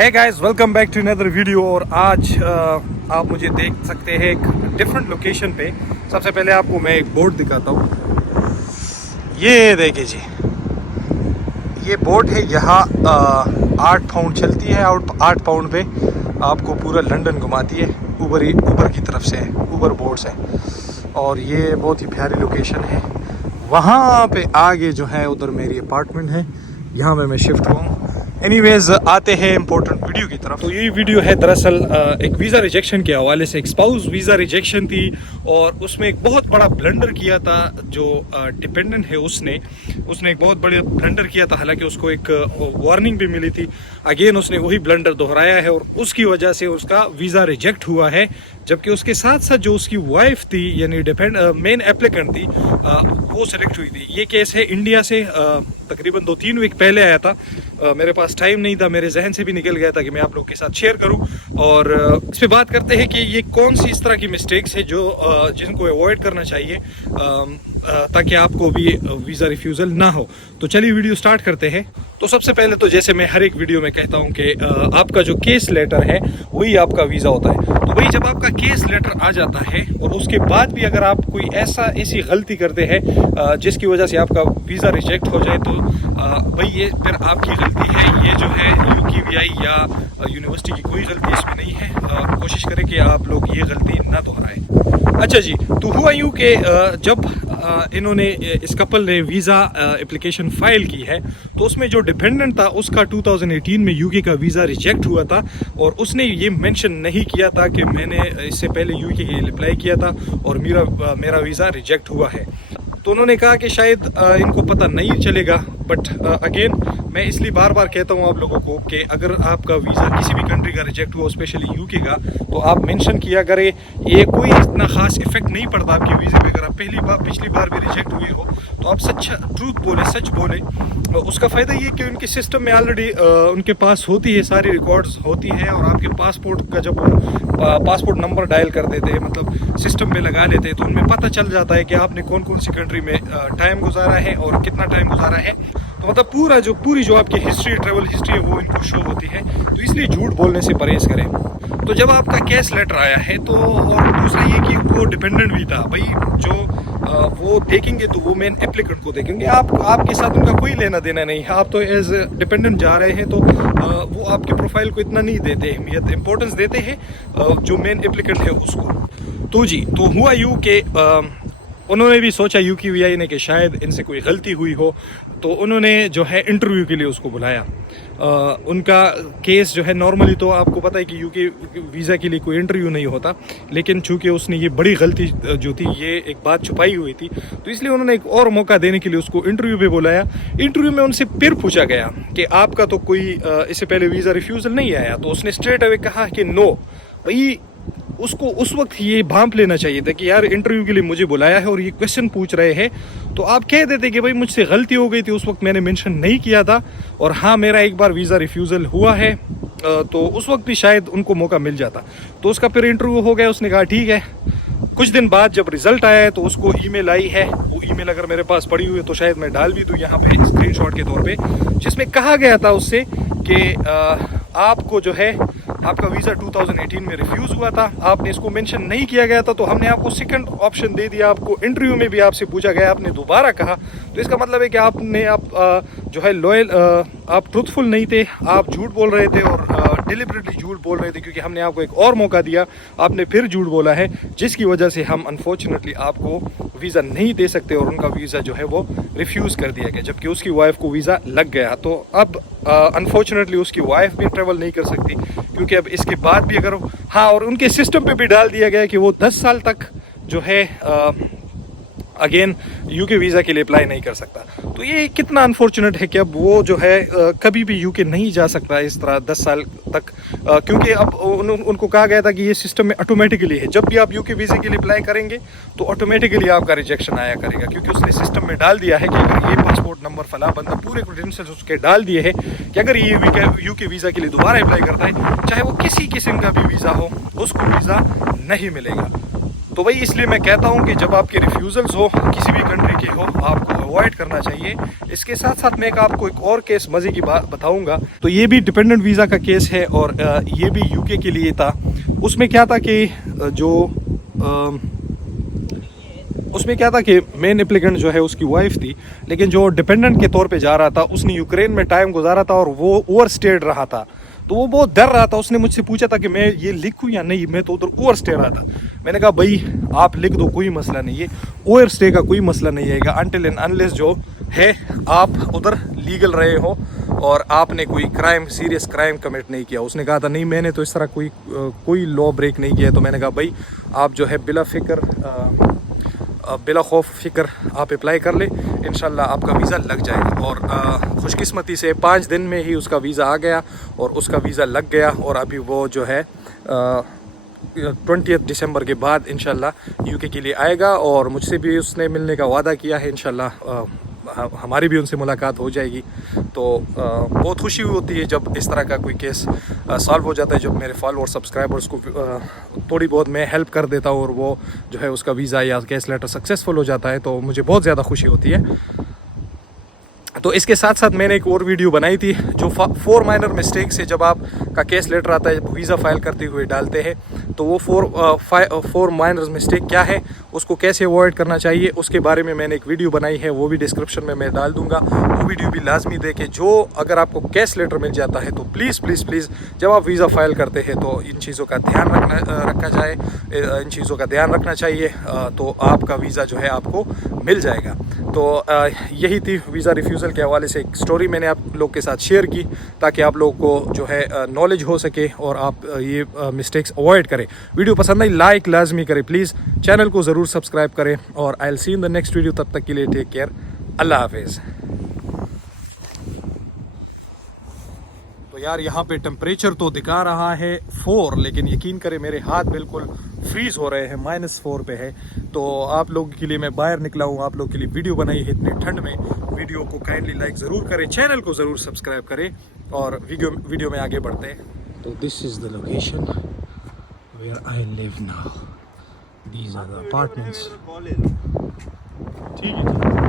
है guys, welcome back to another video. और आज आप मुझे देख सकते हैं एक डिफरेंट लोकेशन पे। सबसे पहले आपको मैं एक बोर्ड दिखाता हूँ। ये देखिए जी, ये बोट है। यहाँ 8 पाउंड चलती है और 8 पाउंड पे आपको पूरा लंदन घुमाती है। ऊबर की तरफ से है, ऊबर बोट्स है। और ये बहुत ही प्यारी लोकेशन है। वहाँ पे आगे जो है उधर मेरी अपार्टमेंट है, यहाँ पे मैं शिफ्ट हुआ हूँ। एनीवेज, आते हैं इम्पोर्टेंट वीडियो की तरफ। तो ये वीडियो है दरअसल एक वीज़ा रिजेक्शन के हवाले से। एक स्पाउस वीज़ा रिजेक्शन थी और उसमें एक बहुत बड़ा ब्लंडर किया था। जो डिपेंडेंट है उसने एक बहुत बड़े ब्लंडर किया था। हालांकि उसको एक वार्निंग भी मिली थी। अगेन उसने वही ब्लंडर दोहराया है और उसकी वजह से उसका वीज़ा रिजेक्ट हुआ है। जबकि उसके साथ साथ जो उसकी वाइफ थी, यानी मेन एप्लीकेंट थी, वो सेलेक्ट हुई थी। ये केस है इंडिया से, तकरीबन 2-3 वीक पहले आया था। मेरे पास टाइम नहीं था, मेरे जहन से भी निकल गया था कि मैं आप लोगों के साथ शेयर करूं। और इस पे बात करते हैं कि ये कौन सी इस तरह की मिस्टेक्स है जो जिनको अवॉइड करना चाहिए ताकि आपको भी वीज़ा रिफ्यूज़ल ना हो। तो चलिए वीडियो स्टार्ट करते हैं। तो सबसे पहले तो जैसे मैं हर एक वीडियो में कहता हूं कि आपका जो केस लेटर है वही आपका वीज़ा होता है। तो वही जब आपका केस लेटर आ जाता है और उसके बाद भी अगर आप कोई ऐसी गलती करते हैं जिसकी वजह से आपका वीज़ा रिजेक्ट हो जाए, तो भाई ये फिर आपकी गलती है। ये जो है UKVI या यूनिवर्सिटी की कोई गलती इसमें नहीं है। कोशिश करें कि आप लोग ये गलती ना दोहराएं। अच्छा जी, तो हुआ यूँ कि जब इन्होंने इस कपल ने वीज़ा एप्लीकेशन फाइल की है, तो उसमें जो डिपेंडेंट था उसका 2018 में UK का वीज़ा रिजेक्ट हुआ था। और उसने ये मेंशन नहीं किया था कि मैंने इससे पहले UK के लिए अप्लाई किया था और मेरा वीज़ा रिजेक्ट हुआ है। तो उन्होंने कहा कि शायद इनको पता नहीं चलेगा। बट अगेन मैं इसलिए बार बार कहता हूँ आप लोगों को कि अगर आपका वीज़ा किसी भी कंट्री का रिजेक्ट हुआ, स्पेशली UK का, तो आप मेंशन किया करें। ये कोई इतना खास इफेक्ट नहीं पड़ता आपके वीज़े पे। अगर आप पिछली बार भी रिजेक्ट हुए हो तो आप सच बोले। उसका फ़ायदा ये कि उनके सिस्टम में ऑलरेडी उनके पास होती है, सारी रिकॉर्ड्स होती है। और आपके पासपोर्ट का जब पासपोर्ट नंबर डायल कर देते हैं, मतलब सिस्टम में लगा लेते हैं, तो उनमें पता चल जाता है कि आपने कौन कौन सी कंट्री में टाइम गुजारा है और कितना टाइम गुजारा है। तो मतलब पूरी जो आपकी हिस्ट्री, ट्रैवल हिस्ट्री है, वो इनको शो होती है। तो इसलिए झूठ बोलने से परहेज करें। तो जब आपका केस लेटर आया है, तो और दूसरा ये कि वो डिपेंडेंट भी था। भाई जो वो देखेंगे तो वो मेन एप्लीकेंट को देखेंगे। आपके साथ उनका कोई लेना देना नहीं है। आप तो एज डिपेंडेंट जा रहे हैं, तो वो आपके प्रोफाइल को इतना नहीं देते अहमियत, इंपॉर्टेंस देते हैं जो मेन एप्लीकेंट है उसको। तो जी, तो हुआ यूँ कि उन्होंने भी सोचा UKVI ने कि शायद इनसे कोई गलती हुई हो, तो उन्होंने जो है इंटरव्यू के लिए उसको बुलाया। उनका केस जो है, नॉर्मली तो आपको पता है कि UK वीज़ा के लिए कोई इंटरव्यू नहीं होता, लेकिन चूंकि उसने ये बड़ी गलती जो थी, ये एक बात छुपाई हुई थी, तो इसलिए उन्होंने एक और मौका देने के लिए उसको इंटरव्यू पे बुलाया। इंटरव्यू में उनसे फिर पूछा गया कि आपका तो कोई इससे पहले वीज़ा रिफ्यूज़ल नहीं आया। तो उसने स्ट्रेट अवे कहा कि नो। भाई उसको उस वक्त ये भांप लेना चाहिए था कि यार इंटरव्यू के लिए मुझे बुलाया है और ये क्वेश्चन पूछ रहे हैं, तो आप कह देते कि भाई मुझसे गलती हो गई थी, उस वक्त मैंने मेंशन नहीं किया था, और हाँ मेरा एक बार वीज़ा रिफ्यूज़ल हुआ है। तो उस वक्त भी शायद उनको मौका मिल जाता। तो उसका फिर इंटरव्यू हो गया। उसने कहा ठीक है। कुछ दिन बाद जब रिजल्ट आया है तो उसको ईमेल आई है। वो ईमेल अगर मेरे पास पड़ी हुई है तो शायद मैं डाल भी दूँ यहाँ पे स्क्रीनशॉट के तौर पे, जिसमें कहा गया था उससे कि आपको जो है आपका वीज़ा 2018 में रिफ्यूज़ हुआ था। आपने इसको मेंशन नहीं किया गया था, तो हमने आपको सेकंड ऑप्शन दे दिया। आपको इंटरव्यू में भी आपसे पूछा गया, आपने दोबारा कहा। तो इसका मतलब है कि आप जो है लॉयल, आप ट्रूथफुल नहीं थे, आप झूठ बोल रहे थे और डिलिबरेटली झूठ बोल रहे थे, क्योंकि हमने आपको एक और मौका दिया, आपने फिर झूठ बोला है, जिसकी वजह से हम अनफॉर्चुनेटली आपको वीज़ा नहीं दे सकते। और उनका वीज़ा जो है वो रिफ्यूज़ कर दिया गया, जबकि उसकी वाइफ को वीज़ा लग गया। तो अब अनफॉर्चुनेटली उसकी वाइफ भी ट्रेवल नहीं कर सकती, क्योंकि अब इसके बाद भी अगर हाँ, और उनके सिस्टम पे भी डाल दिया गया कि वो 10 साल तक जो है अगेन UK वीज़ा के लिए अप्लाई नहीं कर सकता। तो ये कितना अनफॉर्चुनेट है कि अब वो जो है कभी भी UK नहीं जा सकता इस तरह 10 साल तक, क्योंकि अब उनको कहा गया था कि ये सिस्टम में ऑटोमेटिकली है। जब भी आप UK वीज़े के लिए अप्लाई करेंगे तो ऑटोमेटिकली आपका रिजेक्शन आया करेगा, क्योंकि उसने सिस्टम में डाल दिया है कि अगर ये पासपोर्ट नंबर फला बंदा, पूरे क्रेडेंशियल्स उसके डाल दिए हैं कि अगर ये UK वीज़ा के लिए दोबारा अप्लाई करता है, चाहे वो किसी किस्म का भी वीज़ा हो, उसको वीज़ा नहीं मिलेगा। तो भाई इसलिए मैं कहता हूँ कि जब आपके रिफ्यूज़ल्स हो किसी भी कंट्री के हो, आपको अवॉइड करना चाहिए। इसके साथ साथ मैं आपको एक और केस मज़े की बात बताऊँगा। तो ये भी डिपेंडेंट वीज़ा का केस है और ये भी यूके के लिए था। उसमें क्या था कि मेन एप्लीकेंट जो है उसकी वाइफ थी, लेकिन जो डिपेंडेंट के तौर पे जा रहा था उसने यूक्रेन में टाइम गुजारा था और वो ओवर स्टेड रहा था। तो वो बहुत डर रहा था। उसने मुझसे पूछा था कि मैं ये लिखूं या नहीं, मैं तो उधर ओवर स्टे रहा था। मैंने कहा भाई आप लिख दो, कोई मसला नहीं है, ओवर स्टे का कोई मसला नहीं आएगा अनटिल एंड अनलेस जो है आप उधर लीगल रहे हो और आपने कोई सीरियस क्राइम कमिट नहीं किया। उसने कहा था नहीं मैंने तो इस तरह कोई लॉ ब्रेक नहीं किया। तो मैंने कहा भाई आप जो है बिला खौफ फिक्र आप अप्लाई कर ले, इंशाल्लाह आपका वीज़ा लग जाएगा। और खुशकिस्मती से 5 दिन में ही उसका वीज़ा आ गया और उसका वीज़ा लग गया और अभी वो जो है 20 दिसंबर के बाद इंशाल्लाह यूके के लिए आएगा और मुझसे भी उसने मिलने का वादा किया है। इंशाल्लाह हमारी भी उनसे मुलाकात हो जाएगी। तो बहुत खुशी होती है जब इस तरह का कोई केस सॉल्व हो जाता है, जब मेरे फॉलोअर सब्सक्राइबर्स को थोड़ी बहुत मैं हेल्प कर देता हूँ और वो जो है उसका वीज़ा या केस लेटर सक्सेसफुल हो जाता है, तो मुझे बहुत ज़्यादा खुशी होती है। तो इसके साथ साथ मैंने एक और वीडियो बनाई थी जो 4 माइनर मिस्टेक से जब आपका केस लेटर आता है वीज़ा फाइल करते हुए डालते हैं, तो वो 4 माइनर मिस्टेक क्या है, उसको कैसे अवॉइड करना चाहिए, उसके बारे में मैंने एक वीडियो बनाई है। वो भी डिस्क्रिप्शन में मैं डाल दूंगा। वो वीडियो भी लाजमी देखें। जो अगर आपको केस लेटर मिल जाता है तो प्लीज़ प्लीज़ प्लीज़ जब आप वीज़ा फाइल करते हैं तो इन चीज़ों का ध्यान रखना चाहिए, तो आपका वीज़ा जो है आपको मिल जाएगा। तो यही थी वीज़ा रिफ्यूज़ल के हवाले से एक स्टोरी मैंने आप लोग के साथ शेयर की, ताकि आप लोगों को जो है नॉलेज हो सके और आप ये मिस्टेक्स अवॉइड करें। वीडियो पसंद आई लाइक लाजमी करें प्लीज़, चैनल को ज़रूर सब्सक्राइब करें और I will see in the next video. तब तक के लिए टेक केयर, अल्लाह हाफिज़। तो यार यहाँ पे टेम्परेचर तो दिखा रहा है 4, लेकिन यकीन करें मेरे हाथ बिल्कुल फ्रीज़ हो रहे हैं, -4 पे है। तो आप लोगों के लिए मैं बाहर निकला हूँ, आप लोगों के लिए वीडियो बनाई है इतनी ठंड में। वीडियो को काइंडली लाइक ज़रूर करें, चैनल को ज़रूर सब्सक्राइब करें और वीडियो में आगे बढ़ते हैं। तो this is the location where I live now, these are the apartments. ठीक है।